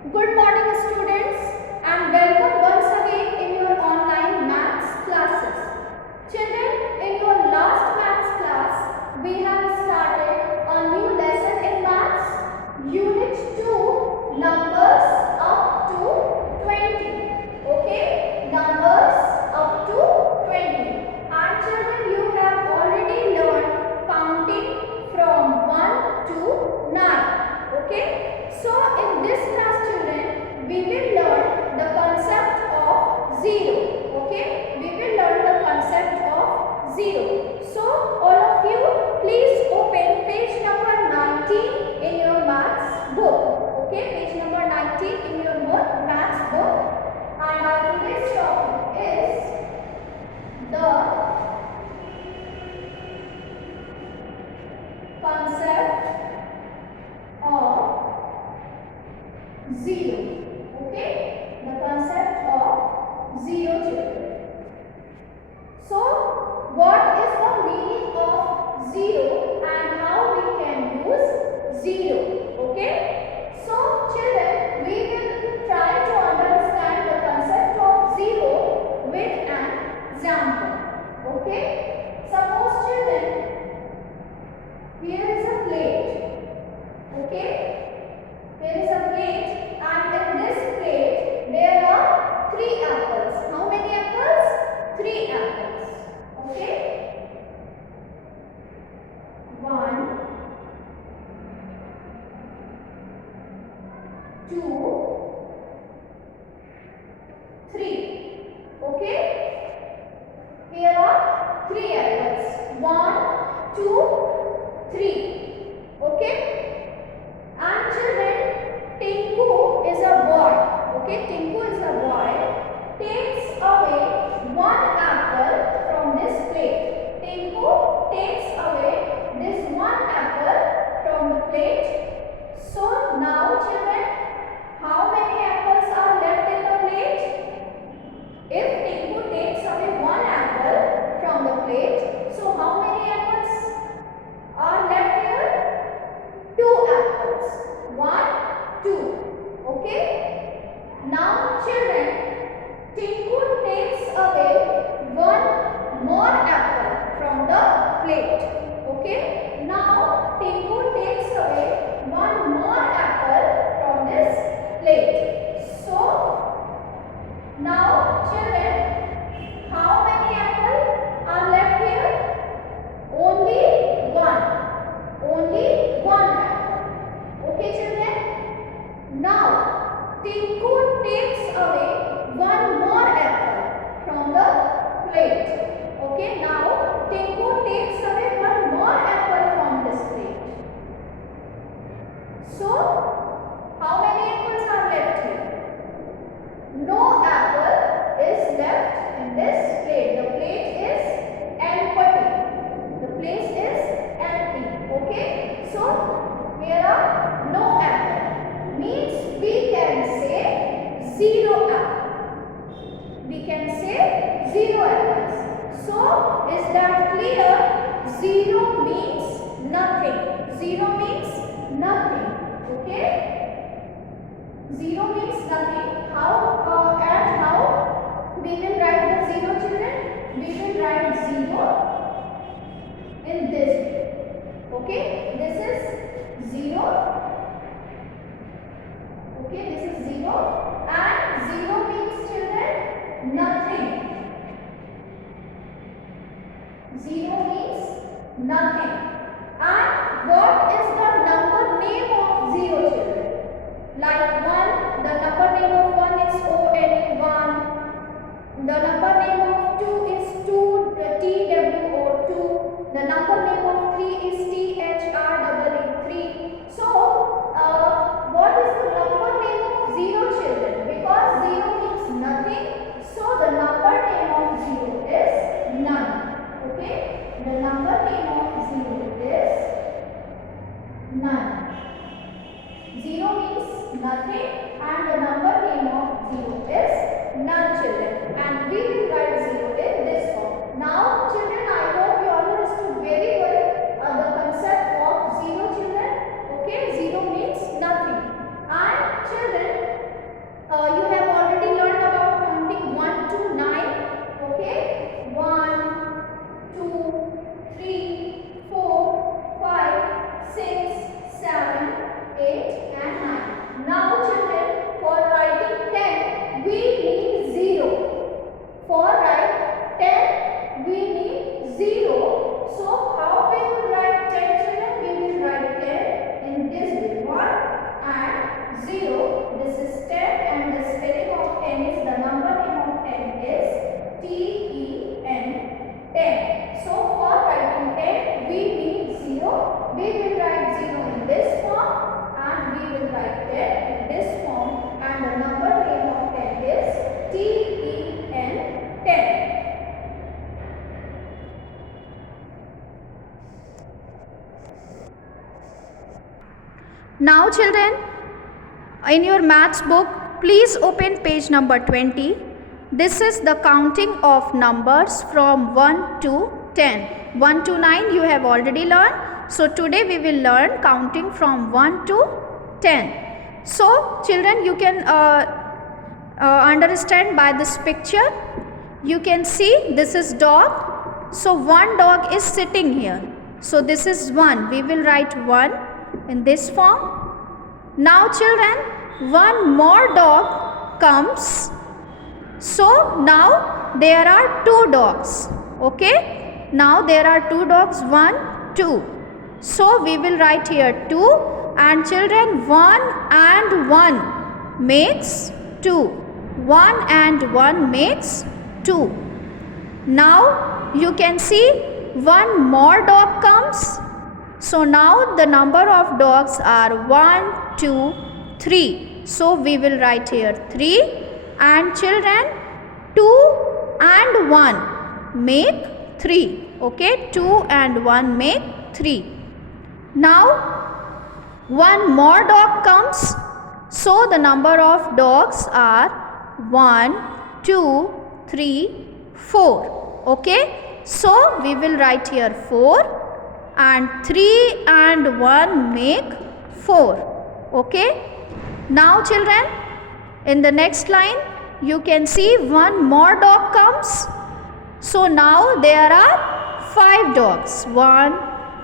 Good morning students and welcome once again in your online maths classes. Children, in your last maths class, we have started a new lesson in maths, Unit 2, numbers up to 20. Okay, numbers up to 20. And children, you have already learned counting from 1 to 9. Okay, so in this class, children, we will learn the concept of zero. Okay, we will learn the concept of zero. So all of you, please open page number 19 in your maths book. Okay, page number 19 in your maths book. And our today's topic is the concept of zero. Okay, the concept of zero, children. So what is the meaning of zero and how we can use zero? Okay, so children, we will try to understand the concept of zero with an example. Okay, suppose children, here is a plate. Okay, there is a plate, and in this plate there are 3 apples. How many apples? 3 apples. Okay, 1, 2, 3. Okay, here are 3 apples. 1, 2, 3. Okay. And children, Tinku is a boy. Okay, Tinku is a boy. Takes away 1 apple from this plate. Tinku takes away this 1 apple from the plate. So now children, how many apples are left in the plate? If Tinku takes away 1 apple from the plate, so how many apples are left here? 2 apples. 1, 2. Okay. Now children, Tinku takes away 1 more apple from the plate. Okay. Now Tinku takes away 1 more apple from this plate. So now children, how many apples are left here? Only 1. Only 1 apple. Okay children. Now Tinku takes away 1 more apple from the plate. Okay, now Tinku takes away 1 more apple from this plate. So how many apples are left here? No apple is left in this plate. The plate is empty. The place is empty. Okay, so here are no apple. Means we can say 0 apple. We can say 0 apples. So is that clear? 0 means nothing. 0 means nothing. Okay, 0 means nothing. How and how we will write the 0, children? We will write 0 in this way. Okay, this is 0. Okay, this is 0, and 0 means children nothing. 0 means nothing. And what is the number name of 0, children? Like 1, the number name of 1 is ON1. The number name of 2 is TWO2. The number name of 3 is THREE3. So, what is the number name of 0, children? Because 0 means nothing, so the number name of 0 is none. Okay, the number name of 0 is none. 0 means nothing and the number name of 0 is none, children. And we will write 0 in this form. Now children, I hope you all understood very well Now children, in your maths book, please open page number 20. This is the counting of numbers from 1 to 10. 1 to 9 you have already learned. So today we will learn counting from 1 to 10. So children, you can understand by this picture. You can see this is dog. So one dog is sitting here. So this is 1. We will write 1 in this form. Now children, one more dog comes. So now there are 2 dogs. Okay. Now there are 2 dogs. 1, 2. So we will write here 2. And children, 1 and 1 makes 2. 1 and 1 makes 2. Now you can see one more dog comes. So now the number of dogs are 1, 2, 3. So we will write here 3. And children, 2 and 1 make 3. Okay, 2 and 1 make 3. Now one more dog comes. So the number of dogs are 1, 2, 3, 4. Okay, so we will write here 4. And 3 and 1 make 4. Okay. Now children, in the next line you can see one more dog comes. So now there are 5 dogs. 1,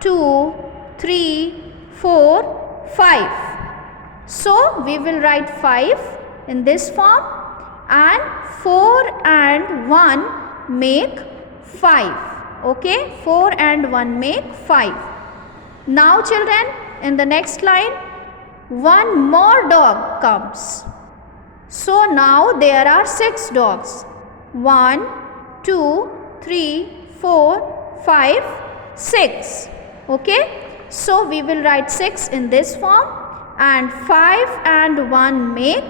2, 3, 4, 5. So we will write 5 in this form. And 4 and 1 make 5. Okay, 4 and 1 make 5. Now children, in the next line, one more dog comes. So now there are 6 dogs. 1, 2, 3, 4, 5, 6. Okay, so we will write 6 in this form. And 5 and 1 make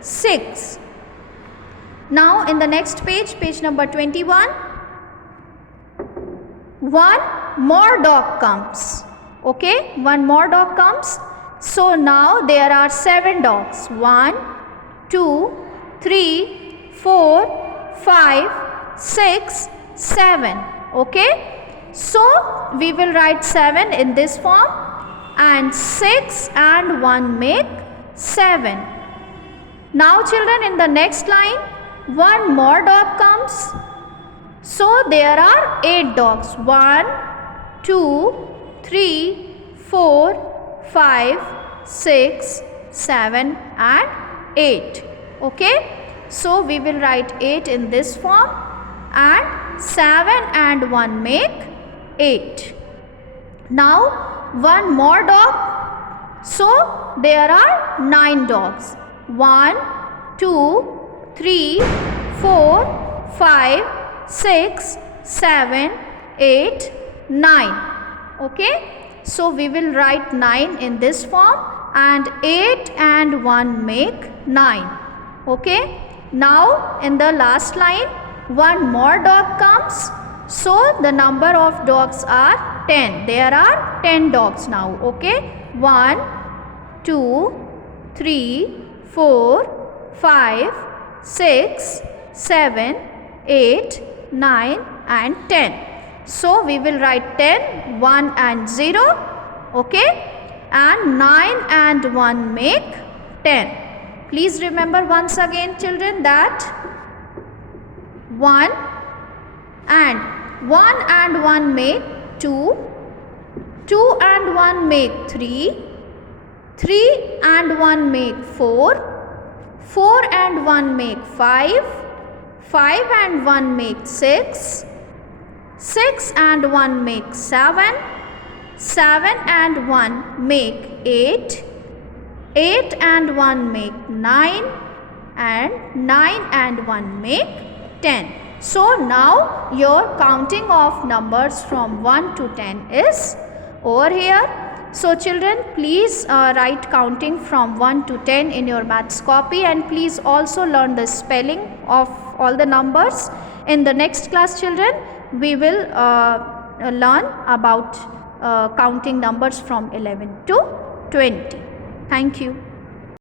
6. Now in the next page, page number 21. One more dog comes. Okay, one more dog comes. So now there are 7 dogs. 1, 2, 3, 4, 5, 6, 7. Okay, so we will write 7 in this form. And 6 and 1 make 7. Now children, in the next line, one more dog comes. So there are 8 dogs. 1, 2, 3, 4, 5, 6, 7 and 8. Okay. So we will write 8 in this form. And 7 and 1 make 8. Now one more dog. So there are 9 dogs. 1, 2, 3, 4, 5, 6, 7, 8, 9. Okay. So we will write 9 in this form. And 8 and 1 make 9. Okay. Now in the last line, one more dog comes. So the number of dogs are 10. There are 10 dogs now. Okay. 1, 2, 3, 4, 5, 6, 7, 8, 9 and 10. So we will write 10, 1 and 0. Okay. And 9 and 1 make 10. Please remember once again children that 1 and 1 make 2. 2 and 1 make 3. 3 and 1 make 4. 4 and 1 make 5. 5 and 1 make 6. 6 and 1 make 7. 7 and 1 make 8. 8 and 1 make 9. And 9 and 1 make 10. So now your counting of numbers from 1 to 10 is over here. So children, please write counting from 1 to 10 in your maths copy, and please also learn the spelling of all the numbers. In the next class children, we will learn about counting numbers from 11 to 20. Thank you.